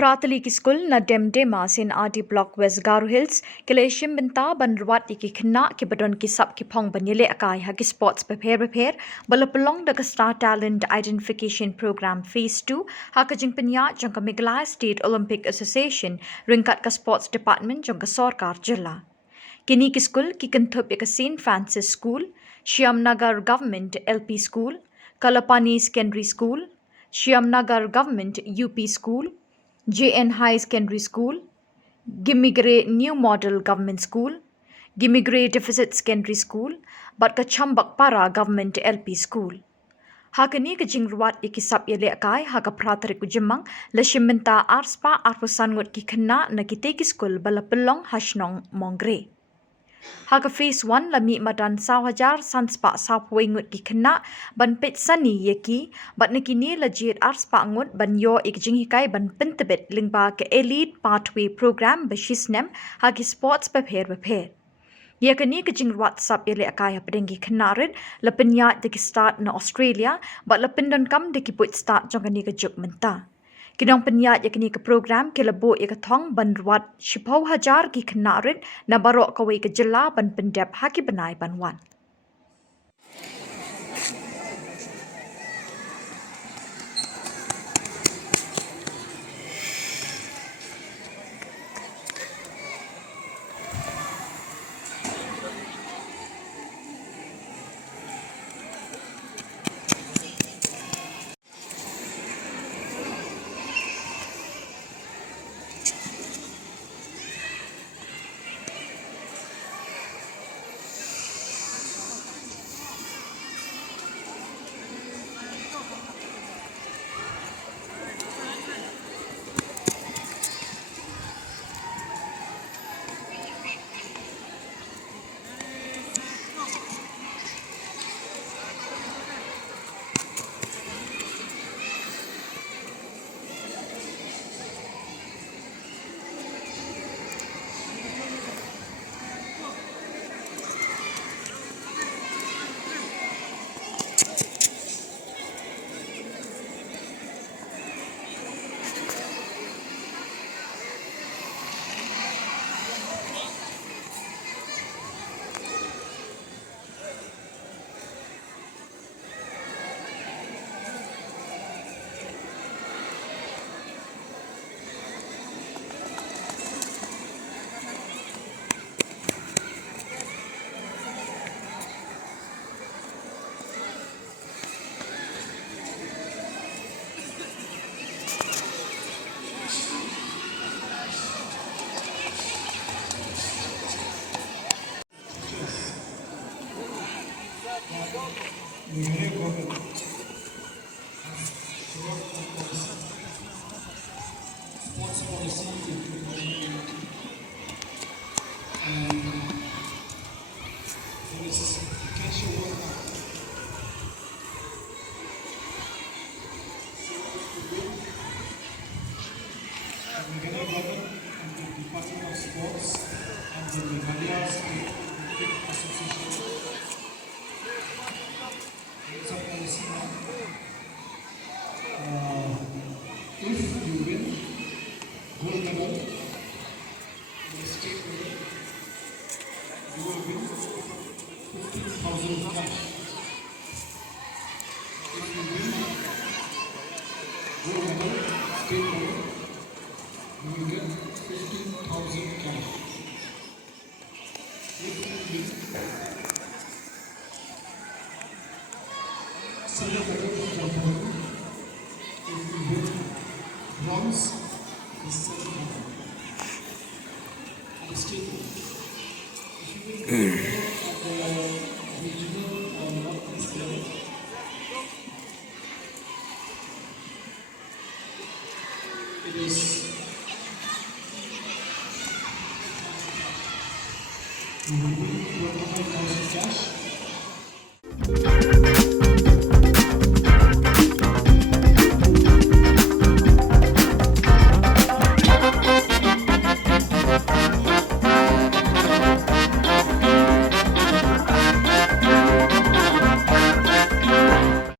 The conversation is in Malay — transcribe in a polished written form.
Tylli ki Skul na Demdema sin RD Block West Garo Hills kile Shim Bynta ban ruat ki khna ki badon ki sap ki phong Nongialehkai ha ki sports prepare balapalong da Star Talent Identification Program Phase 2 ha ka jingpanya jong ka Meghalaya State Olympic Association ringkat ka sports department jong ka sarkar jilla kini ki Skul ki kentup ka St Francis School Shyamnagar Government LP School Kalapani Secondary School Shyamnagar Government UP School JN High Secondary School, Gimigre New Model Government School, Gimigre Deficit Secondary School, but Kachambak Para Government LP School. Hakani ka jingruat ikisap Nongialehkai ha ka pratari ku jemang la shiminta arspa arpusangot ki khna na kite ki Skul balapelong hashnong mongre. Haka phase 1 la mi madan 1,000 sanspa sapwe ngut ki khna ban pet sani yeki bat nakini la jit arspa ngut ban yo ikjing hikai ban pentebet lingba ke elite pathway program bashisnem hagi sports prepare yakani ke jing WhatsApp Nongialehkai apdengi khnarit la penya de ki start na Australia bat la pendon kam de ki put start jongani ke juk menta Kinong penyat yakni ke program ke lebo ya thong ban ruat shipau hajar ki knarit na barok kawai ke jela ban pendep haki benai banwan. Sports policy and there is casual workout. And we're going to govern and the Department of Sports and the Meghalaya State Olympic Association. It's a policy now. If you win gold medal in the state level, you will win 15,000 cash. If you win gold medal state level, you will get 15,000 cash. If you win silver medal from if you win bronze, is 700. And state level. If you win gold at the regional or northeast level, it is you will win 25,000 cash.